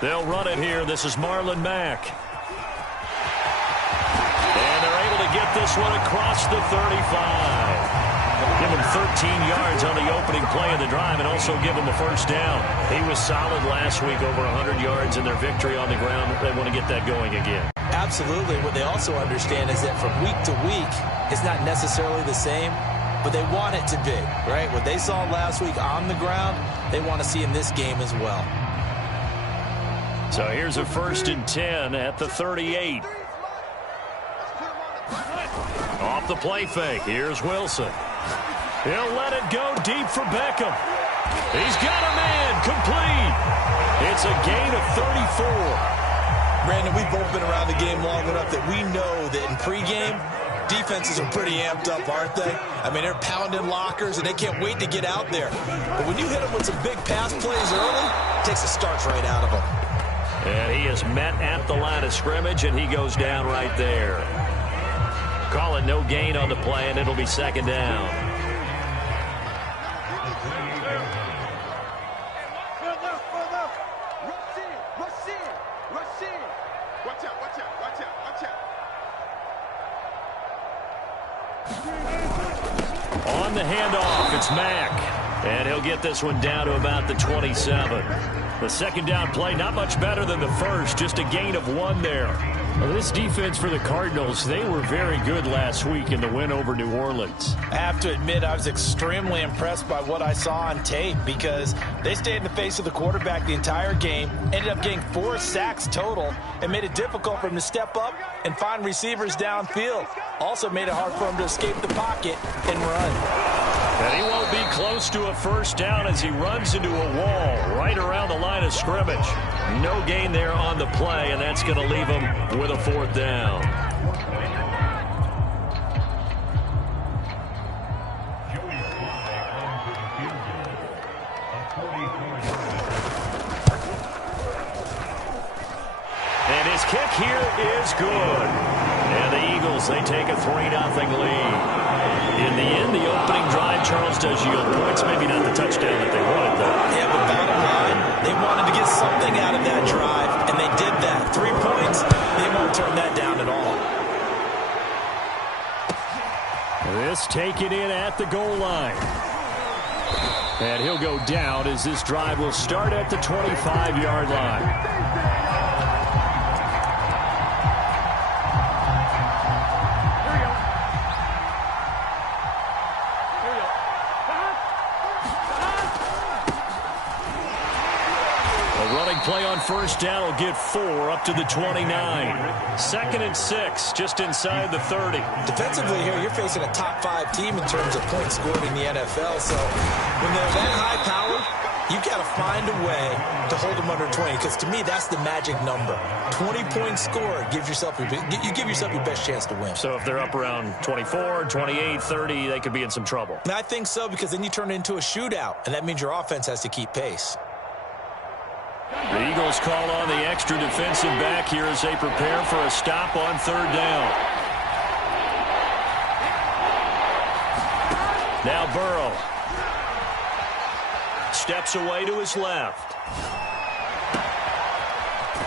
They'll run it here. This is Marlon Mack. And they're able to get this one across the 35. Give him 13 yards on the opening play of the drive and also give him a first down. He was solid last week, over 100 yards in their victory on the ground. They want to get that going again. Absolutely. What they also understand is that from week to week, it's not necessarily the same, but they want it to be, right? What they saw last week on the ground, they want to see in this game as well. So here's a 1st and 10 at the 38. Off the play fake. Here's Wilson. He'll let it go deep for Beckham. He's got a man complete. It's a gain of 34. Brandon, we've both been around the game long enough that we know that in pregame, defenses are pretty amped up, aren't they? I mean, they're pounding lockers, and they can't wait to get out there. But when you hit them with some big pass plays early, it takes the starch right out of them. And he is met at the line of scrimmage, and he goes down right there. Call it no gain on the play, and it'll be 2nd down. On the handoff, it's Mack. And he'll get this one down to about the 27. The 2nd down play, not much better than the first, just a gain of 1 there. Well, this defense for the Cardinals, they were very good last week in the win over New Orleans. I have to admit, I was extremely impressed by what I saw on tape because they stayed in the face of the quarterback the entire game, ended up getting 4 sacks total, and made it difficult for him to step up and find receivers downfield. Also made it hard for him to escape the pocket and run. And he won't be close to a first down as he runs into a wall right around the line of scrimmage. No gain there on the play, and that's going to leave him with a 4th down. And his kick here is good. And the Eagles, they take a 3-0 lead. In the end, the opening drive, Charles, does yield points. Maybe not the touchdown that they wanted, though. Yeah, but bottom line, they wanted to get something out of that drive, and they did that. 3 points, they won't turn that down at all. This taken in at the goal line. And he'll go down as this drive will start at the 25-yard line. Play on first down will get 4 up to the 29. 2nd and 6 just inside the 30. Defensively here, you're facing a top 5 team in terms of points scored in the NFL. So when they're that high powered, you've got to find a way to hold them under 20. Because to me, that's the magic number. 20 points scored gives yourself you give yourself your best chance to win. So if they're up around 24, 28, 30, they could be in some trouble. And I think so, because then you turn it into a shootout, and that means your offense has to keep pace. The Eagles call on the extra defensive back here as they prepare for a stop on 3rd down. Now Burrow steps away to his left.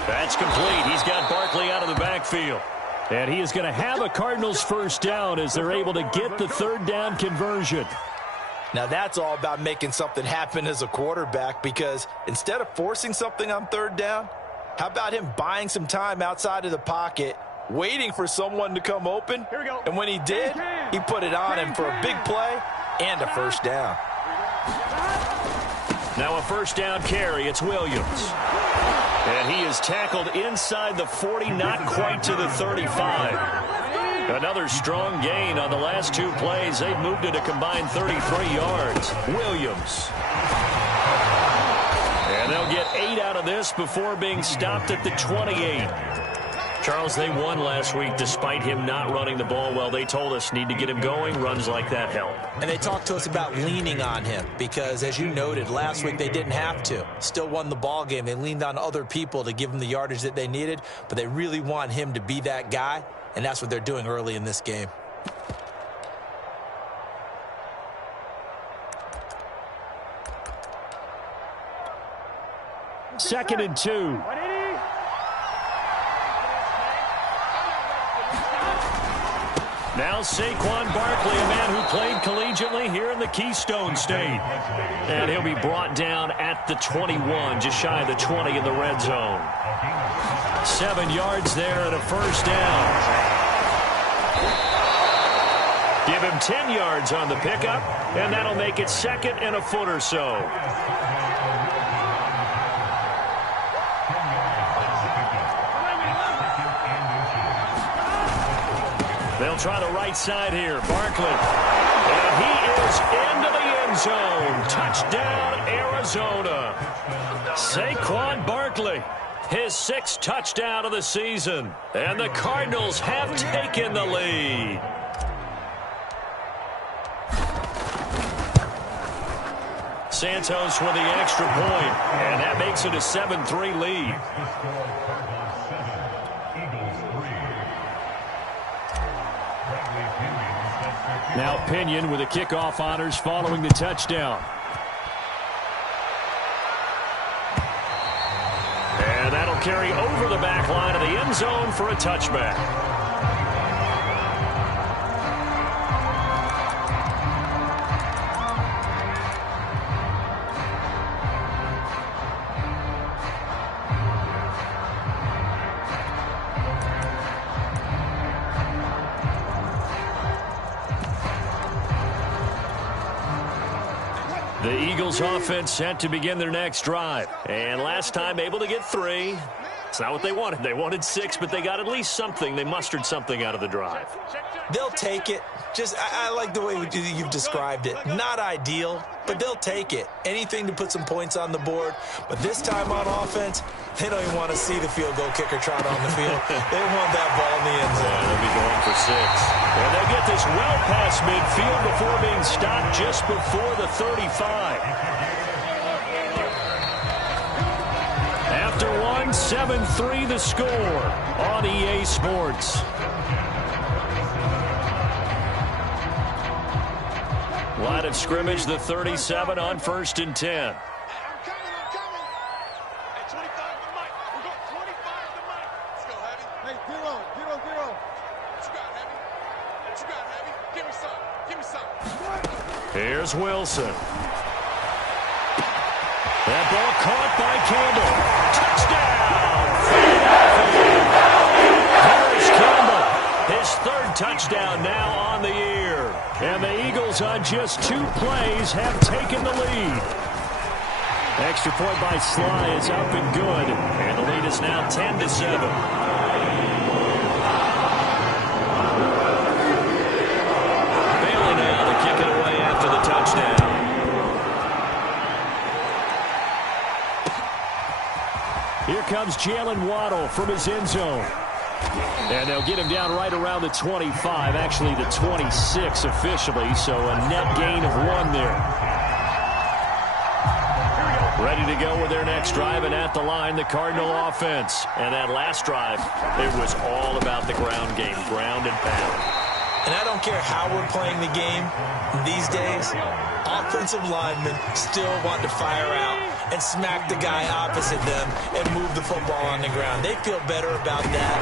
That's complete. He's got Barkley out of the backfield. And he is going to have a Cardinals first down as they're able to get the 3rd down conversion. Now that's all about making something happen as a quarterback, because instead of forcing something on 3rd down, how about him buying some time outside of the pocket, waiting for someone to come open? Here we go. And when he did, he put it on him for a big play and a first down. Now a first down carry. It's Williams. And he is tackled inside the 40, not quite to the 35. Another strong gain on the last 2 plays. They've moved it a combined 33 yards. Williams. And they'll get 8 out of this before being stopped at the 28. Charles, they won last week despite him not running the ball well. They told us need to get him going. Runs like that help. And they talked to us about leaning on him because, as you noted, last week they didn't have to. Still won the ball game. They leaned on other people to give them the yardage that they needed, but they really want him to be that guy, and that's what they're doing early in this game. 2nd and 2. Now Saquon Barkley, a man who played collegiately here in the Keystone State. And he'll be brought down at the 21, just shy of the 20 in the red zone. 7 yards there and a first down. Give him 10 yards on the pickup, and that'll make it 2nd and a foot or so. They'll try the right side here. Barkley. And he is into the end zone. Touchdown, Arizona. Saquon Barkley, his 6th touchdown of the season. And the Cardinals have taken the lead. Santos with the extra point, and that makes it a 7-3 lead. Now Pinion with the kickoff honors following the touchdown. And that'll carry over the back line of the end zone for a touchback. The Eagles offense set to begin their next drive. And last time able to get 3. It's not what they wanted. They wanted 6, but they got at least something. They mustered something out of the drive. They'll take it. I like the way you've described it. Not ideal, but they'll take it. Anything to put some points on the board. But this time on offense, they don't even want to see the field goal kicker trot on the field. They want that ball in the end zone. Yeah, they'll be going for 6. And they'll get this well past midfield before being stopped just before the 35. After 7-3 the score on EA Sports. Line of scrimmage, the 37 on 1st and 10. Here's Wilson. That ball caught by Campbell. Touchdown! Harris Campbell, his 3rd touchdown now on the year. And the Eagles on just 2 plays have taken the lead. Extra point by Sly is up and good. And the lead is now 10-7. Here comes Jalen Waddle from his end zone. And they'll get him down right around the 25, actually the 26 officially, so a net gain of 1 there. Ready to go with their next drive, and at the line, the Cardinal offense. And that last drive, it was all about the ground game, ground and pound. And I don't care how we're playing the game these days, offensive linemen still want to fire out and smack the guy opposite them and move the football on the ground. They feel better about that.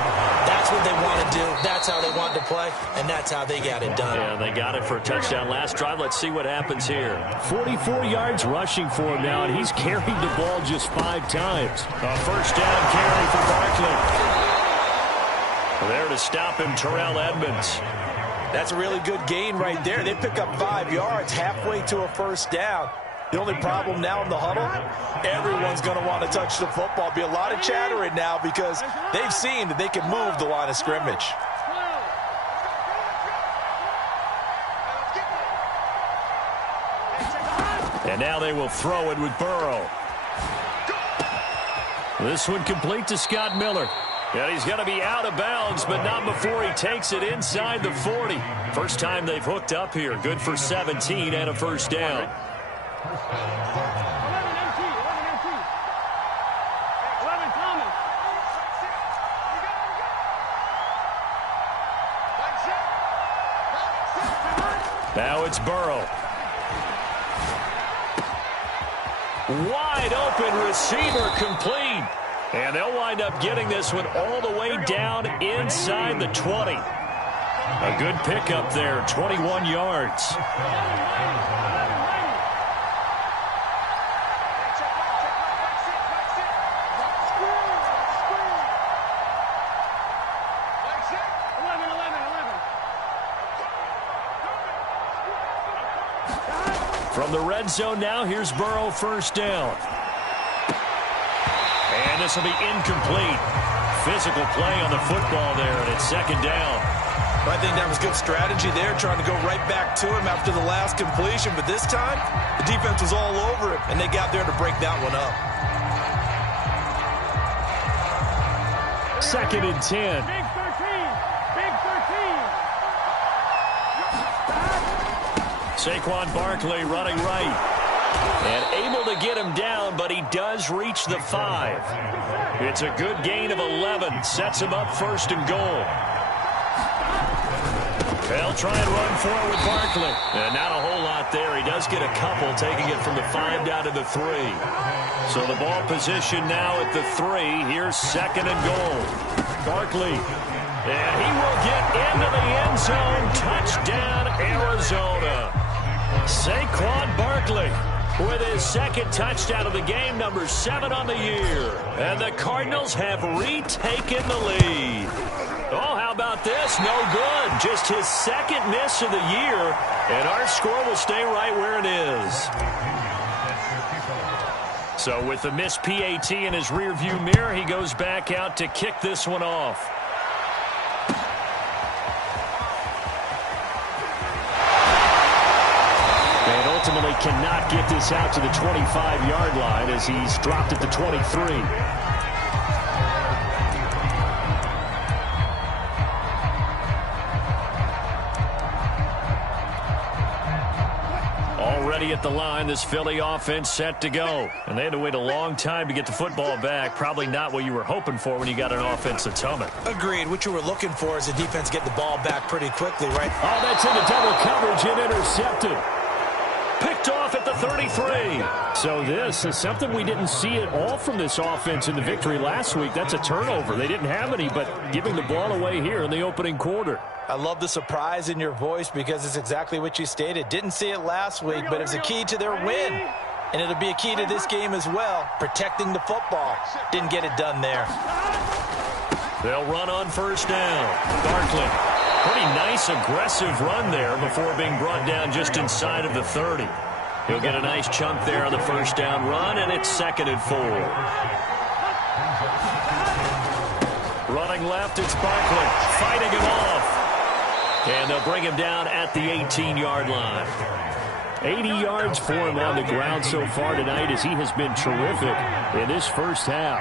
That's what they want to do. That's how they want to play, and that's how they got it done. Yeah, they got it for a touchdown last drive. Let's see what happens here. 44 yards rushing for him now, and he's carried the ball just 5 times. A first down carry for Barkley. There to stop him, Terrell Edmonds. That's a really good gain right there. They pick up 5 yards halfway to a first down. The only problem now in the huddle, everyone's going to want to touch the football. Be a lot of chattering now because they've seen that they can move the line of scrimmage. And now they will throw it with Burrow. This one complete to Scott Miller. And he's going to be out of bounds, but not before he takes it inside the 40. First time they've hooked up here. Good for 17 and a first down. Now it's Burrow. Wide open receiver complete. And they'll wind up getting this one all the way down inside the 20. A good pickup there, 21 yards. From the red zone now, here's Burrow, first down. And this will be incomplete. Physical play on the football there, and it's second down. I think that was good strategy there, trying to go right back to him after the last completion. But this time, the defense was all over it, and they got there to break that one up. Second and 10. Big 13. Big 13. Saquon Barkley running right. And able to get him down, but he does reach the 5. It's a good gain of 11. Sets him up first and goal. They'll try and run for it with Barkley. And not a whole lot there. He does get a couple, taking it from the 5 down to the 3. So the ball position now at the 3. Here's second and goal. Barkley. And he will get into the end zone. Touchdown, Arizona. Saquon Barkley with his second touchdown of the game, number 7 on the year. And the Cardinals have retaken the lead. Oh, how about this? No good. Just his second miss of the year, and our score will stay right where it is. So with the missed PAT in his rearview mirror, he goes back out to kick this one off. And ultimately cannot get this out to the 25-yard line as he's dropped at the 23. Already at the line, this Philly offense set to go. And they had to wait a long time to get the football back. Probably not what you were hoping for when you got an offense that's humming. Agreed. What you were looking for is the defense get the ball back pretty quickly, right? Oh, that's into double coverage and intercepted. Picked off at the 33. So this is something we didn't see at all from this offense in the victory last week. That's a turnover. They didn't have any, but giving the ball away here in the opening quarter. I love the surprise in your voice because it's exactly what you stated. Didn't see it last week, but it's a key to their win. And it'll be a key to this game as well, protecting the football. Didn't get it done there. They'll run on first down. Barkley. Pretty nice, aggressive run there before being brought down just inside of the 30. He'll get a nice chunk there on the first down run, and it's second and 4. Running left, it's Barkley. Fighting him off. And they'll bring him down at the 18-yard line. 80 yards for him on the ground so far tonight as he has been terrific in this first half.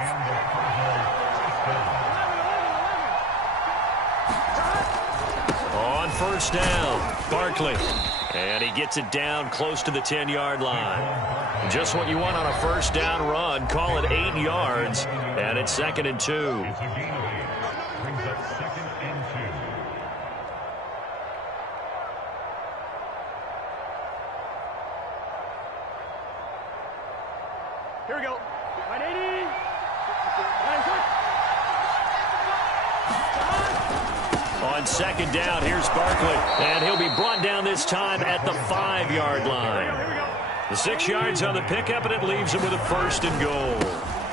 On first down, Barkley. And he gets it down close to the 10-yard line. Just what you want on a first down run. Call it 8 yards. And it's second and 2. Here we go. 180. On second down, here's Barkley. And he'll be brought down this time at the 5-yard line. The 6 yards on the pickup, and it leaves him with a first and goal.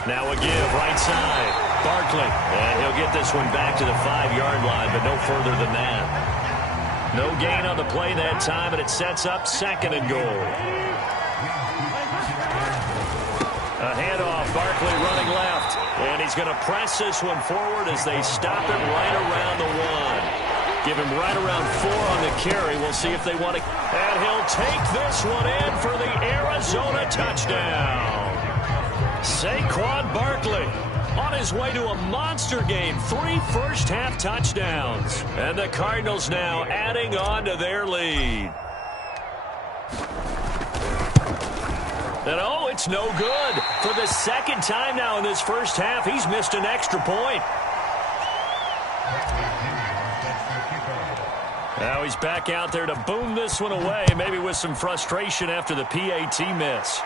Now a give, right side. Barkley. And he'll get this one back to the 5-yard line, but no further than that. No gain on the play that time, and it sets up second and goal. A handoff, Barkley running left. And he's going to press this one forward as they stop it right around the 1. Give him right around 4 on the carry. We'll see if they want to. And he'll take this one in for the Arizona touchdown. Saquon Barkley on his way to a monster game. 3 first-half touchdowns. And the Cardinals now adding on to their lead. And oh, it's no good. For the second time now in this first half, he's missed an extra point. Now he's back out there to boom this one away, maybe with some frustration after the PAT miss.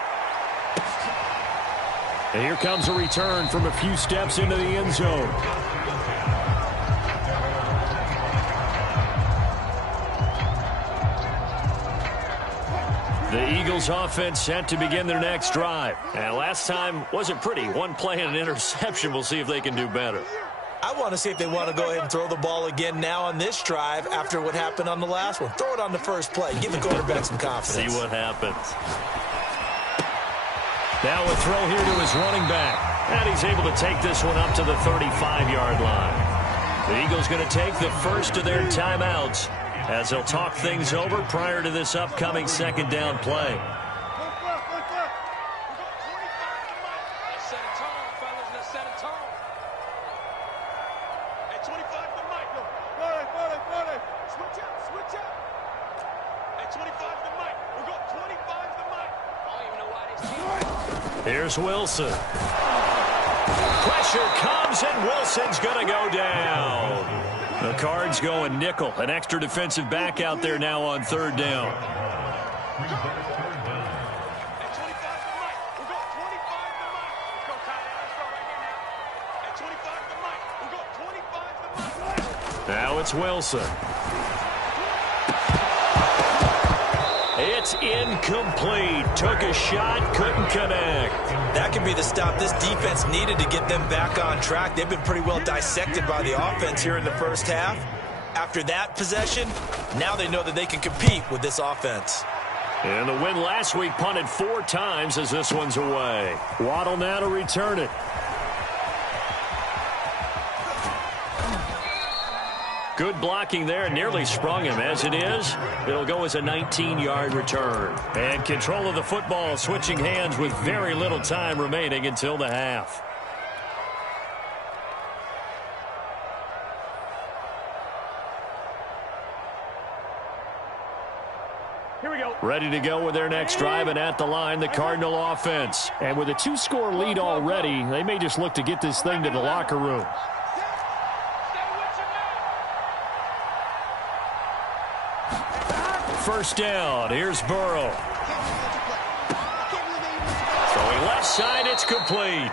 And here comes a return from a few steps into the end zone. The Eagles offense set to begin their next drive. And last time wasn't pretty. One play and an interception. We'll see if they can do better. I want to see if they want to go ahead and throw the ball again now on this drive after what happened on the last one. Throw it on the first play. Give the quarterback some confidence. See what happens. Now a throw here to his running back. And he's able to take this one up to the 35-yard line. The Eagles going to take the first of their timeouts as they'll talk things over prior to this upcoming second down play. Here's Wilson. Pressure comes, and Wilson's going to go down. The Cards going nickel. An extra defensive back out there now on third down. Now it's Wilson. It's incomplete. Took a shot, couldn't connect. That could be the stop this defense needed to get them back on track. They've been pretty well dissected by the offense here in the first half. After that possession, now they know that they can compete with this offense. And the win last week punted 4 times as this one's away. Waddle now to return it. Good blocking there, nearly sprung him. As it is, it'll go as a 19-yard return. And control of the football switching hands with very little time remaining until the half. Here we go. Ready to go with their next drive, and at the line, the Cardinal offense. And with a 2-score lead already, they may just look to get this thing to the locker room. First down. Here's Burrow. Throwing left side, it's complete.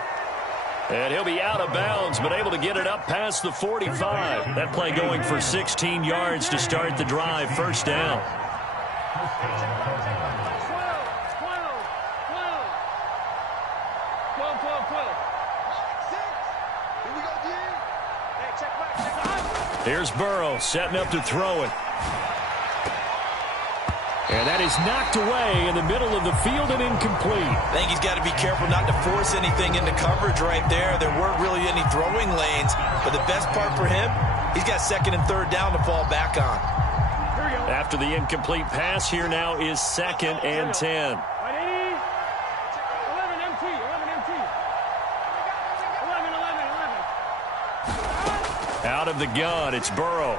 And he'll be out of bounds, but able to get it up past the 45. That play going for 16 yards to start the drive. First down. Here's Burrow setting up to throw it. And that is knocked away in the middle of the field and incomplete. I think he's got to be careful not to force anything into coverage right there. There weren't really any throwing lanes, but the best part for him, he's got second and third down to fall back on. After the incomplete pass, here now is second and 10. 11 MT, 11 MT. 11. Out of the gun, it's Burrow.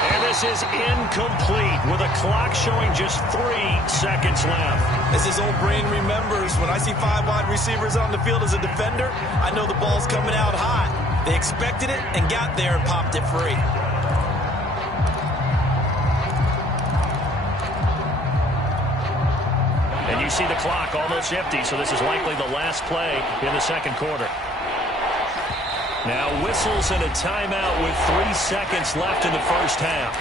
And this is incomplete with a clock showing just 3 seconds left. As his old brain remembers, when I see 5 wide receivers on the field as a defender, I know the ball's coming out hot. They expected it and got there and popped it free. And you see the clock almost empty, so this is likely the last play in the second quarter. Now whistles and a timeout with 3 seconds left in the first half.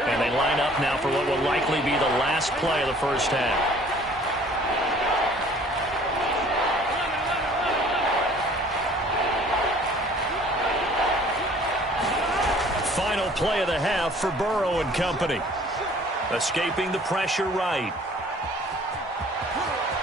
And they line up now for what will likely be the last play of the first half. Final play of the half for Burrow and company. Escaping the pressure right.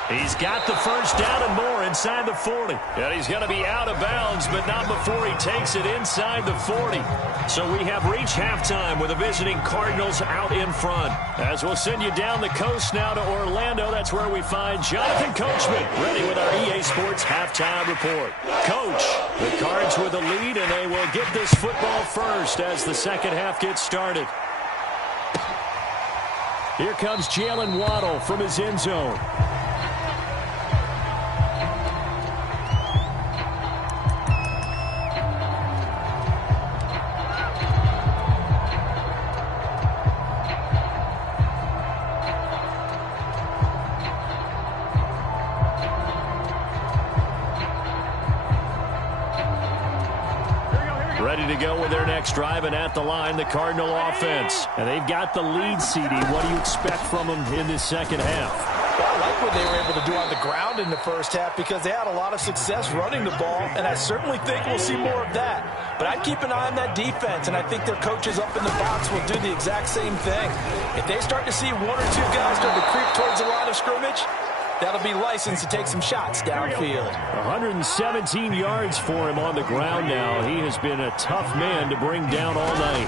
He's got the first down and more inside the 40. And he's going to be out of bounds, but not before he takes it inside the 40. So we have reached halftime with the visiting Cardinals out in front. As we'll send you down the coast now to Orlando, that's where we find Jonathan Coachman, ready with our EA Sports halftime report. Coach, the Cards with the lead, and they will get this football first as the second half gets started. Here comes Jalen Waddle from his end zone. Ready to go with their next drive, and at the line, the Cardinal offense. And they've got the lead, CD. What do you expect from them in this second half? Well, I like what they were able to do on the ground in the first half because they had a lot of success running the ball, and I certainly think we'll see more of that. But I'd keep an eye on that defense, and I think their coaches up in the box will do the exact same thing. If they start to see one or two guys start to creep towards the line of scrimmage, that'll be licensed to take some shots downfield. 117 yards for him on the ground now. He has been a tough man to bring down all night.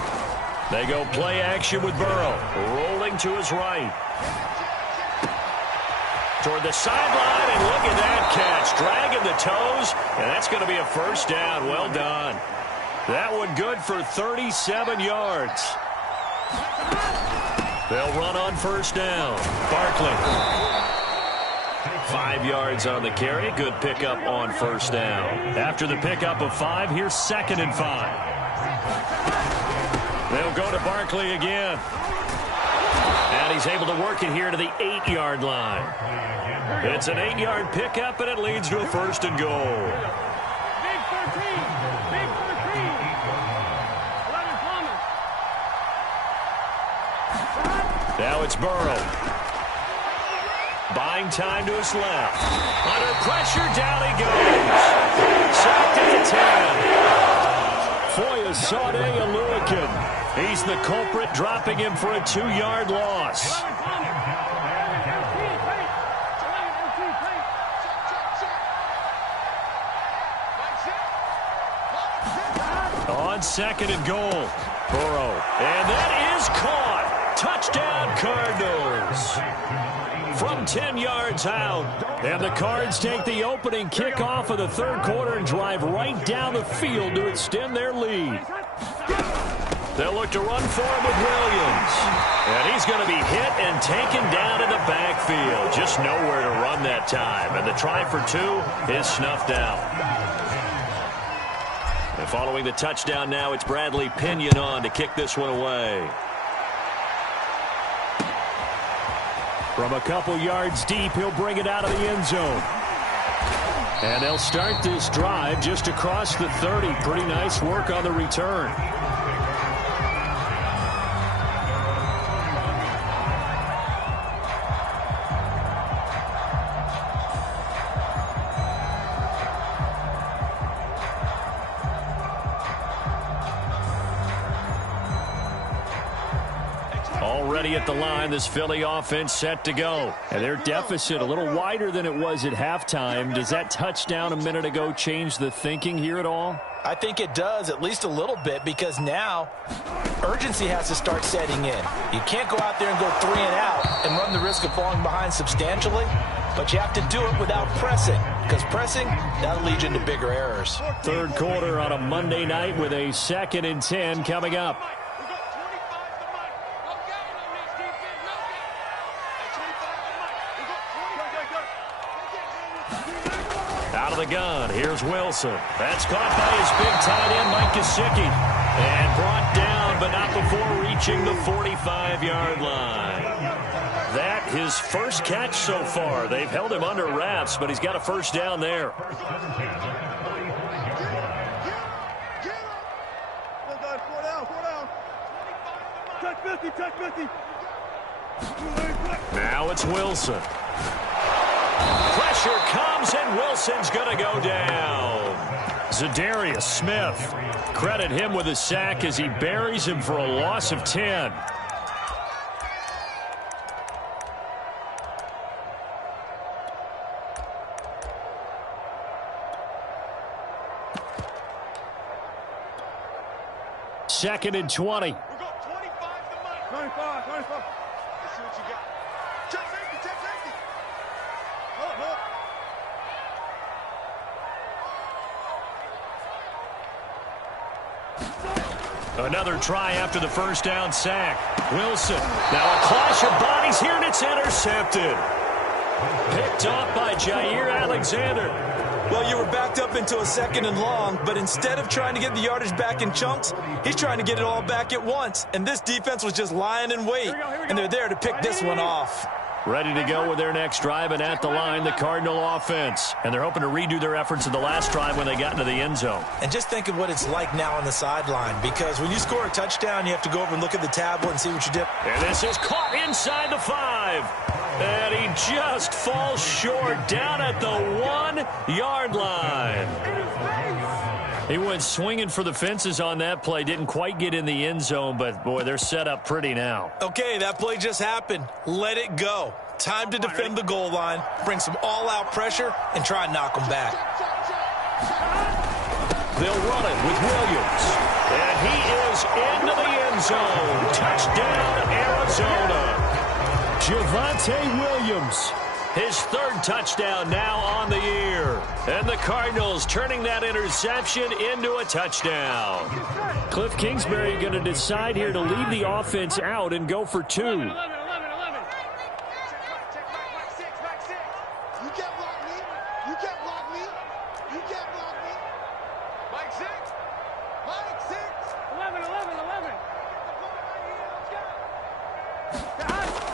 They go play action with Burrow. Rolling to his right. Toward the sideline, and look at that catch. Dragging the toes, and that's going to be a first down. Well done. That one good for 37 yards. They'll run on first down. Barkley. 5 yards on the carry. Good pickup on first down. After the pickup of 5, here's 2nd and 5. They'll go to Barkley again. And he's able to work it here to the 8-yard line. It's an 8-yard pickup, and it leads to a 1st and goal. Big 13. Big 13. 11 Thomas. Now it's Burrow. Buying time to his left. Under pressure, down he goes. Sacked at the 10. Foya Sade Aluakin. He's the culprit, dropping him for a 2-yard loss. On 2nd and goal. Burrow. And that is caught. Touchdown, Cardinals. From 10 yards out. And the Cards take the opening kickoff of the third quarter and drive right down the field to extend their lead. They'll look to run for him with Williams. And he's going to be hit and taken down in the backfield. Just nowhere to run that time. And the try for 2 is snuffed out. And following the touchdown now, it's Bradley Pinion on to kick this one away. From a couple yards deep, he'll bring it out of the end zone. And they'll start this drive just across the 30. Pretty nice work on the return. Already at the line, this Philly offense set to go. And their deficit a little wider than it was at halftime. Does that touchdown a minute ago change the thinking here at all? I think it does, at least a little bit, because now urgency has to start setting in. You can't go out there and go 3 and out and run the risk of falling behind substantially, but you have to do it without pressing, because pressing, that'll lead you into bigger errors. Third quarter on a Monday night with a 2nd and 10 coming up. Out of the gun, here's Wilson. That's caught by his big tight end, Mike Gesicki. And brought down, but not before reaching the 45-yard line. That his first catch so far. They've held him under wraps, but he's got a first down there. Now it's Wilson. Pressure comes, and Wilson's going to go down. Zadarius Smith. Credit him with a sack as he buries him for a loss of 10. Second and 20. We go 25 to Mike. 25. Let's see what you got. Check safety. Look. Another try after the first down sack. Wilson. Now a clash of bodies here, and it's intercepted. Picked off by Jair Alexander. Well, you were backed up into a second and long, but instead of trying to get the yardage back in chunks, he's trying to get it all back at once. And this defense was just lying in wait, and they're there to pick this one off. Ready to go with their next drive, and at the line, the Cardinal offense. And they're hoping to redo their efforts in the last drive when they got into the end zone. And just think of what it's like now on the sideline, because when you score a touchdown, you have to go over and look at the tablet and see what you did. And this is caught inside the 5. And he just falls short down at the 1-yard line. He went swinging for the fences on that play. Didn't quite get in the end zone, but, boy, they're set up pretty now. Okay, that play just happened. Let it go. Time to defend the goal line, bring some all-out pressure, and try and knock them back. They'll run it with Williams. And he is into the end zone. Touchdown, Arizona. Javonte Williams. His third touchdown now on the year. And the Cardinals turning that interception into a touchdown. Cliff Kingsbury going to decide here to leave the offense out and go for 2. 11.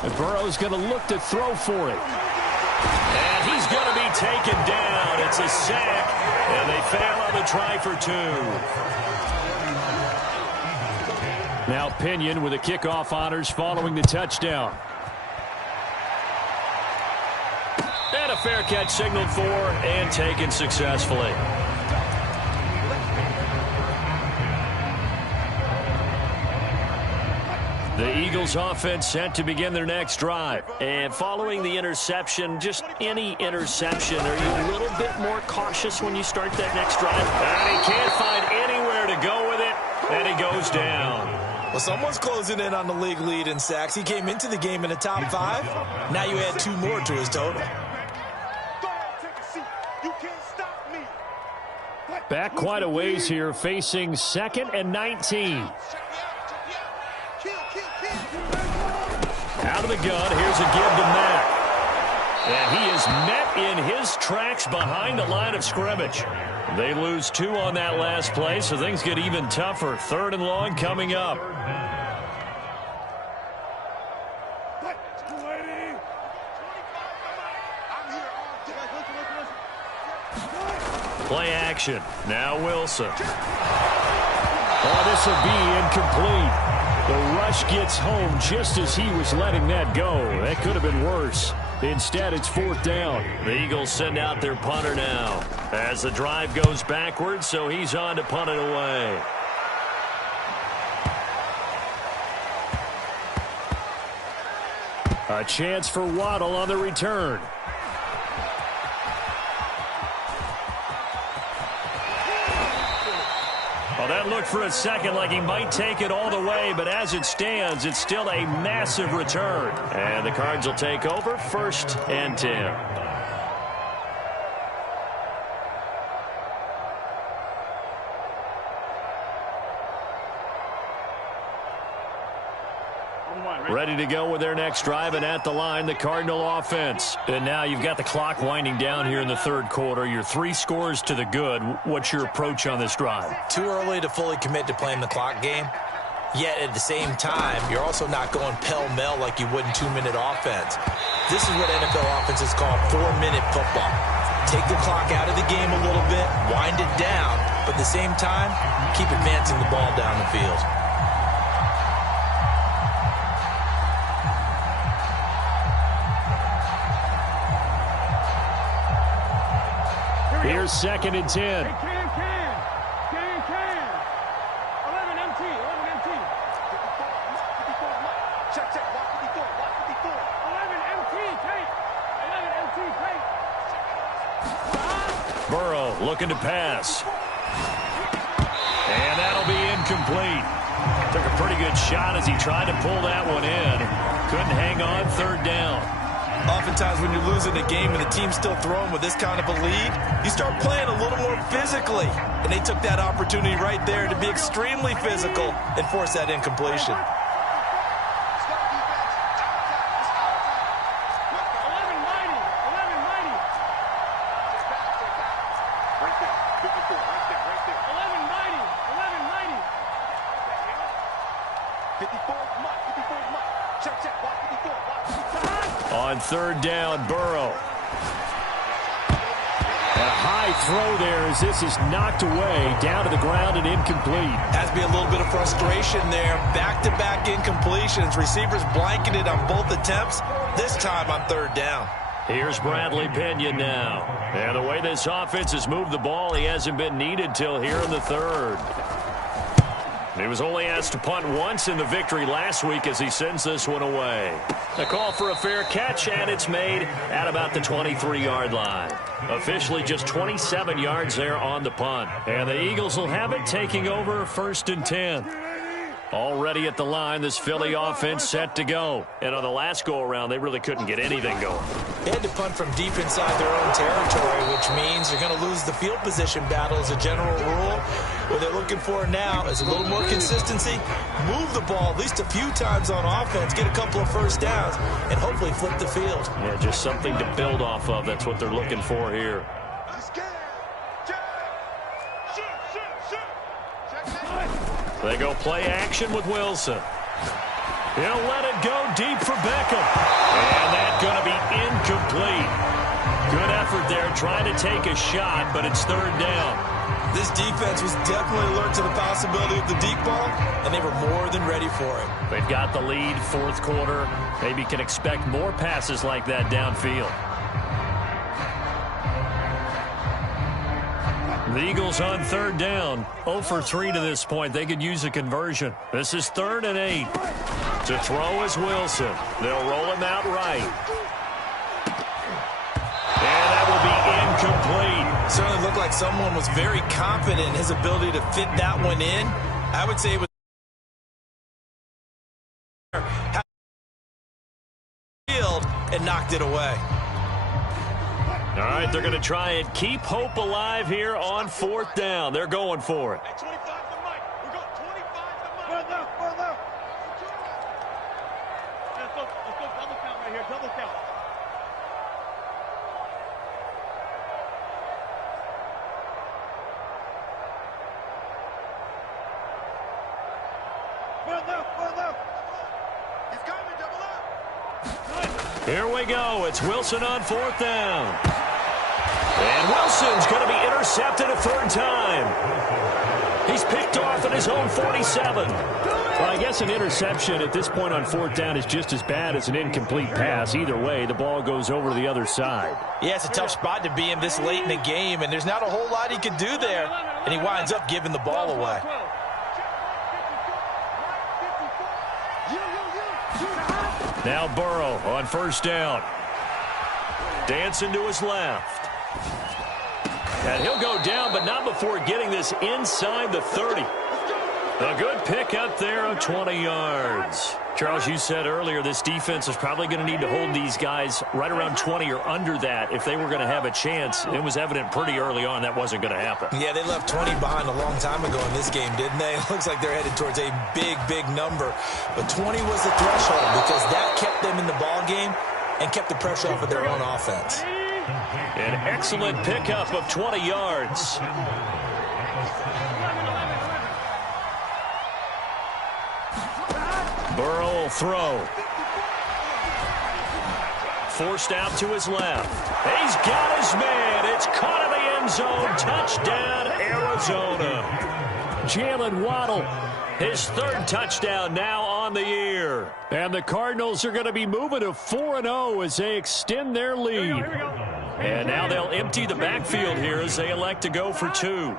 And Burrow's going to look to throw for it. And he's going to be taken down. It's a sack, and they fail on the try for 2. Now Pinion with the kickoff honors following the touchdown. And a fair catch signaled for and taken successfully. The Eagles offense set to begin their next drive. And following the interception, just any interception, are you a little bit more cautious when you start that next drive? And he can't find anywhere to go with it, and he goes down. Well, someone's closing in on the league lead in sacks. He came into the game in the top 5. Now you add 2 more to his total. Back quite a ways here, facing 2nd and 19. Out of the gun, here's a give to Mack. And he is met in his tracks behind the line of scrimmage. They lose 2 on that last play, so things get even tougher. 3rd and long coming up. Play action. Now Wilson. Oh, this will be incomplete. The rush gets home just as he was letting that go. That could have been worse. Instead, it's 4th down. The Eagles send out their punter now as the drive goes backwards, so he's on to punt it away. A chance for Waddle on the return. Well, that looked for a second like he might take it all the way, but as it stands, it's still a massive return. And the Cards will take over 1st and 10. Ready to go with their next drive, and at the line, the Cardinal offense. And now you've got the clock winding down here in the 3rd quarter. You're 3 scores to the good. What's your approach on this drive? Too early to fully commit to playing the clock game. Yet at the same time, you're also not going pell-mell like you would in 2-minute offense. This is what NFL offenses call 4-minute football. Take the clock out of the game a little bit, wind it down, but at the same time, keep advancing the ball down the field. Here's 2nd and 10. Can. 11 MT. 11 MT. Check. Watch 54. 11 MT. Take. 11 MT. Take. Burrow looking to pass. pretty good shot as he tried to pull that one in. Couldn't hang on third down. Oftentimes when you're losing a game and the team's still throwing with this kind of a lead, you start playing a little more physically. And they took that opportunity right there to be extremely physical and force that incompletion. On third down, Burrow. A high throw there as this is knocked away, down to the ground and incomplete. Has to be a little bit of frustration there. Back-to-back incompletions. Receivers blanketed on both attempts, this time on third down. Here's Bradley Pinion now. And the way this offense has moved the ball, he hasn't been needed till here in the third. He was only asked to punt once in the victory last week as he sends this one away. A call for a fair catch, and it's made at about the 23-yard line. Officially just 27 yards there on the punt. And the Eagles will have it, taking over 1st and 10. Already at the line, this Philly offense set to go. And on the last go-around, they really couldn't get anything going. They had to punt from deep inside their own territory, which means they're going to lose the field position battle as a general rule. What they're looking for now is a little more consistency, move the ball at least a few times on offense, get a couple of first downs, and hopefully flip the field. Yeah, just something to build off of. That's what they're looking for here. They go play action with Wilson. He'll let it go deep for Beckham. And that's going to be incomplete. Good effort there trying to take a shot, but it's third down. This defense was definitely alert to the possibility of the deep ball, and they were more than ready for it. They've got the lead, fourth quarter. Maybe can expect more passes like that downfield. The Eagles on third down. 0 for 3 to this point. They could use a conversion. This is 3rd and 8. To throw is Wilson. They'll roll him out right. And that will be incomplete. Certainly looked like someone was very confident in his ability to fit that one in. I would say it was field and knocked it away. All right, they're going to try and keep hope alive here on 4th down. They're going for it. Hey, 25 to Mike. We go 25 to Mike. Further. Let's go double count right here. Double count. Further. He's coming. Double up. Here we go. It's Wilson on 4th down. And Wilson's going to be intercepted a 3rd time. He's picked off at his own 47. Well, I guess an interception at this point on 4th down is just as bad as an incomplete pass. Either way, the ball goes over to the other side. Yeah, it's a tough spot to be in this late in the game, and there's not a whole lot he could do there, and he winds up giving the ball away. Now Burrow on 1st down. Dancing to his left. And he'll go down, but not before getting this inside the 30. A good pick up there of 20 yards. Charles, you said earlier this defense is probably going to need to hold these guys right around 20 or under that if they were going to have a chance. It was evident pretty early on that wasn't going to happen. Yeah, they left 20 behind a long time ago in this game, didn't they? It looks like they're headed towards a big number. But 20 was the threshold because that kept them in the ball game and kept the pressure off of their own offense. An excellent pickup of 20 yards. Burrow will throw. Forced out to his left. He's got his man. It's caught in the end zone. Touchdown, Arizona. Jalen Waddle, his 3rd touchdown now on the year. And the Cardinals are going to be moving to 4-0 as they extend their lead. And now they'll empty the backfield here as they elect to go for 2.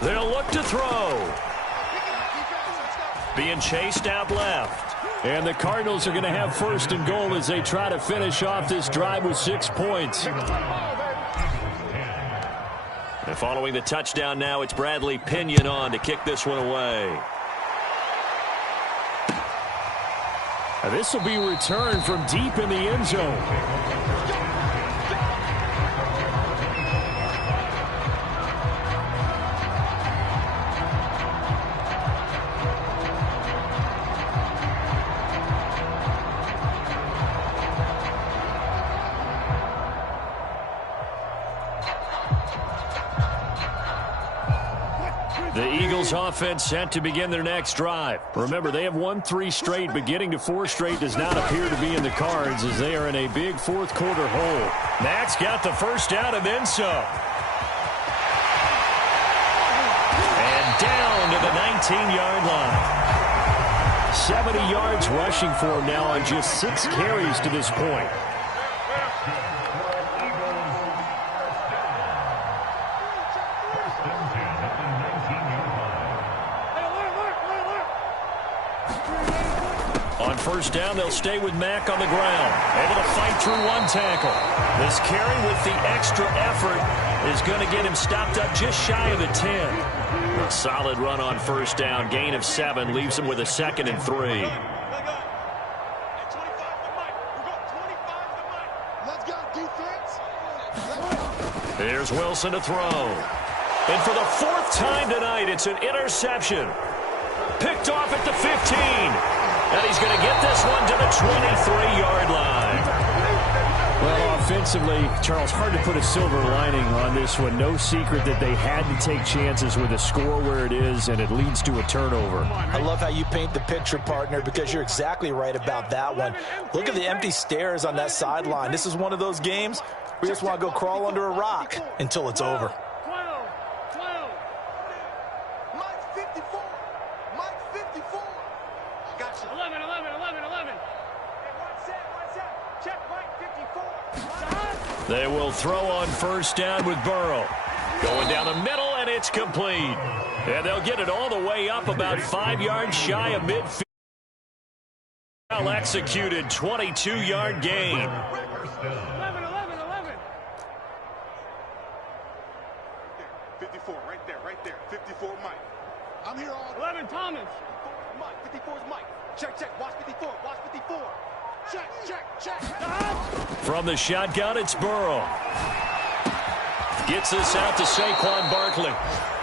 They'll look to throw. Being chased out left. And the Cardinals are going to have 1st and goal as they try to finish off this drive with 6 points. And following the touchdown now, it's Bradley Pinion on to kick this one away. This will be returned from deep in the end zone. The Eagles offense set to begin their next drive. Remember, they have won 3 straight, but getting to 4 straight does not appear to be in the cards as they are in a big fourth quarter hole. Mack's got the first down and then some. And down to the 19-yard line. 70 yards rushing for him now on just 6 carries to this point. On first down, they'll stay with Mack on the ground. Able to fight through 1 tackle. This carry with the extra effort is going to get him stopped up just shy of the 10. A solid run on first down. Gain of 7 leaves him with a 2nd and 3. Here's Wilson to throw. And for the 4th time tonight, it's an interception. Picked off at the 15. And he's going to get this one to the 23-yard line. Well, offensively, Charles, hard to put a silver lining on this one. No secret that they had to take chances with a score where it is, and it leads to a turnover. I love how you paint the picture, partner, because you're exactly right about that one. Look at the empty stares on that sideline. This is one of those games where you just want to go crawl under a rock until it's over. They will throw on first down with Burrow. Going down the middle, and it's complete. And they'll get it all the way up about 5 yards shy of midfield. Well executed, 22-yard gain. 11. 54, right there. 54, Mike. I'm here all 11, Thomas. 54, Mike. 54 is Mike. Check. Watch 54. Check. From the shotgun, it's Burrow. Gets this out to Saquon Barkley.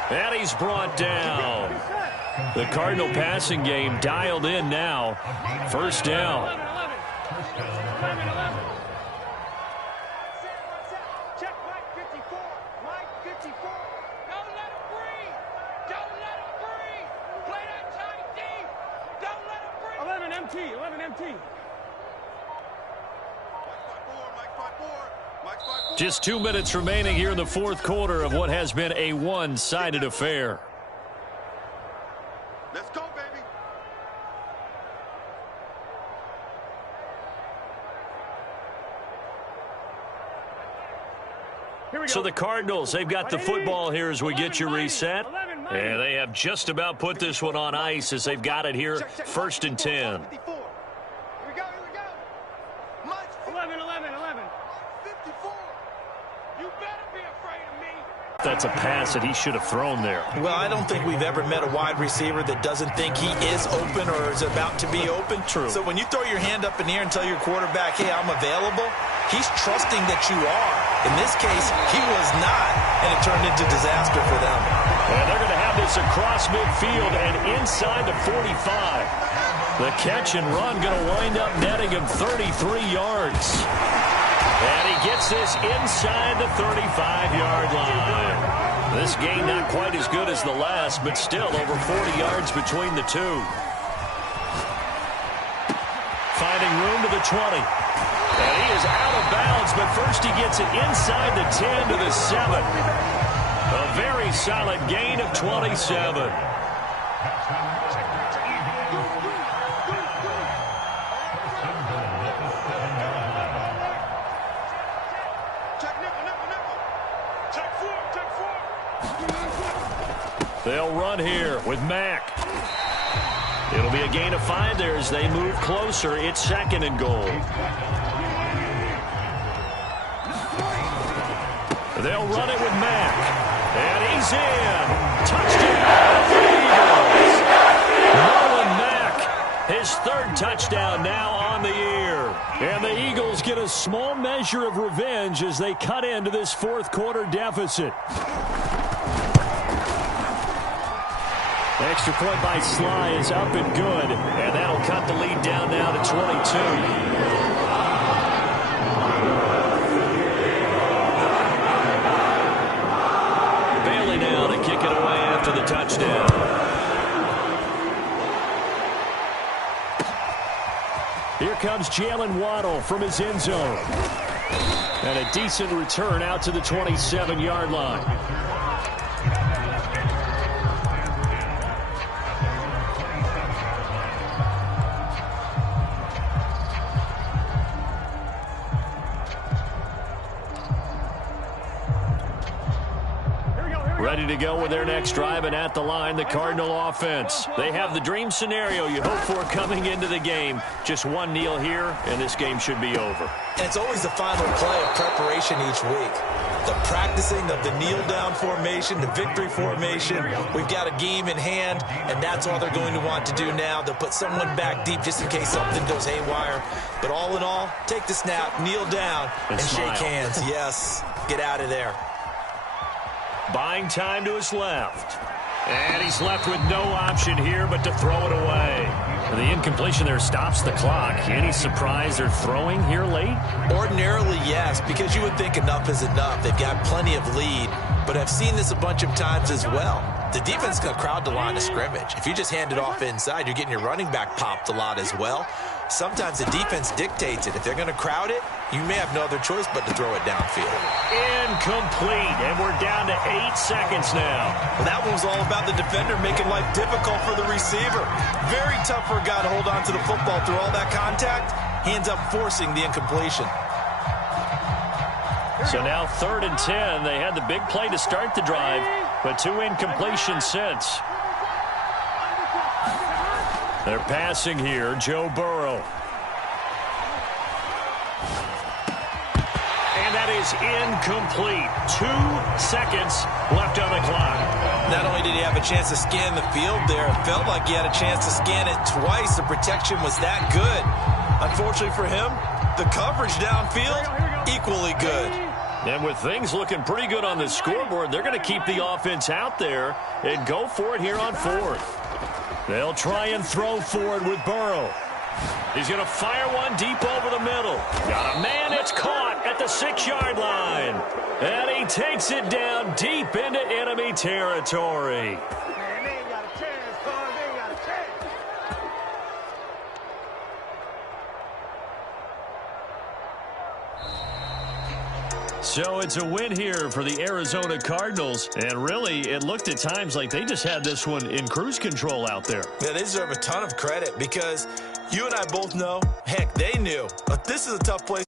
And he's brought down. The Cardinal passing game dialed in now. First down. 11. Check Mike 54. Mike 54. Don't let him breathe. Play that tight deep. Don't let him breathe. 11 MT. Just 2 minutes remaining here in the fourth quarter of what has been a one-sided affair. Let's go, baby. So the Cardinals, they've got the football here as we get you reset. And they have just about put this one on ice as they've got it here, 1st and 10. Here we go. 11. 54. You better be afraid of me. That's a pass that he should have thrown there. Well, I don't think we've ever met a wide receiver that doesn't think he is open or is about to be open. True. So when you throw your hand up in the air and tell your quarterback, hey, I'm available, he's trusting that you are. In this case, he was not, and it turned into disaster for them. And they're going to have this across midfield and inside the 45. The catch and run going to wind up netting him 33 yards. And he gets this inside the 35-yard line. This game not quite as good as the last, but still over 40 yards between the two. Finding room to the 20. And he is out of bounds, but first he gets it inside the 10 to the 7. A very solid gain of 27. They'll run here with Mack. It'll be a gain of 5 there as they move closer. It's 2nd and goal. They'll run it with Mack. is in. Touchdown, Eagles. Marlon Mack, his third touchdown now on the year. And the Eagles get a small measure of revenge as they cut into this fourth quarter deficit. Extra point by Sly is up and good, and that'll cut the lead down now to 22. Bailey now to kick it away after the touchdown. Here comes Jalen Waddle from his end zone. And a decent return out to the 27-yard line. Ready to go with their next drive, and at the line, the Cardinal offense. They have the dream scenario you hope for coming into the game. Just one kneel here, and this game should be over. And it's always the final play of preparation each week. The practicing of the kneel-down formation, the victory formation. We've got a game in hand, and that's all they're going to want to do now. They'll put someone back deep just in case something goes haywire. But all in all, take the snap, kneel down, and shake hands. Yes, get out of there. Buying time to his left. And he's left with no option here but to throw it away. The incompletion there stops the clock. Any surprise they're throwing here late? Ordinarily, yes, because you would think enough is enough. They've got plenty of lead, but I've seen this a bunch of times as well. The defense is going to crowd the line of scrimmage. If you just hand it off inside, you're getting your running back popped a lot as well. Sometimes the defense dictates it. If they're going to crowd it, you may have no other choice but to throw it downfield. Incomplete, and we're down to 8 seconds now. Well, that one was all about the defender making life difficult for the receiver. Very tough for a guy to hold on to the football through all that contact. He ends up forcing the incompletion. So now 3rd and 10. They had the big play to start the drive, but 2 incompletions since. They're passing here, Joe Burrow. And that is incomplete. 2 seconds left on the clock. Not only did he have a chance to scan the field there, it felt like he had a chance to scan it twice. The protection was that good. Unfortunately for him, the coverage downfield, equally good. And with things looking pretty good on the scoreboard, they're going to keep the offense out there and go for it here on 4th. They'll try and throw forward with Burrow. He's going to fire one deep over the middle. Got a man, it's caught at the 6-yard line. And he takes it down deep into enemy territory. Man, they ain't got a chance, son. They ain't got a chance. So it's a win here for the Arizona Cardinals. And really, it looked at times like they just had this one in cruise control out there. Yeah, they deserve a ton of credit because you and I both know, heck, they knew. But this is a tough place.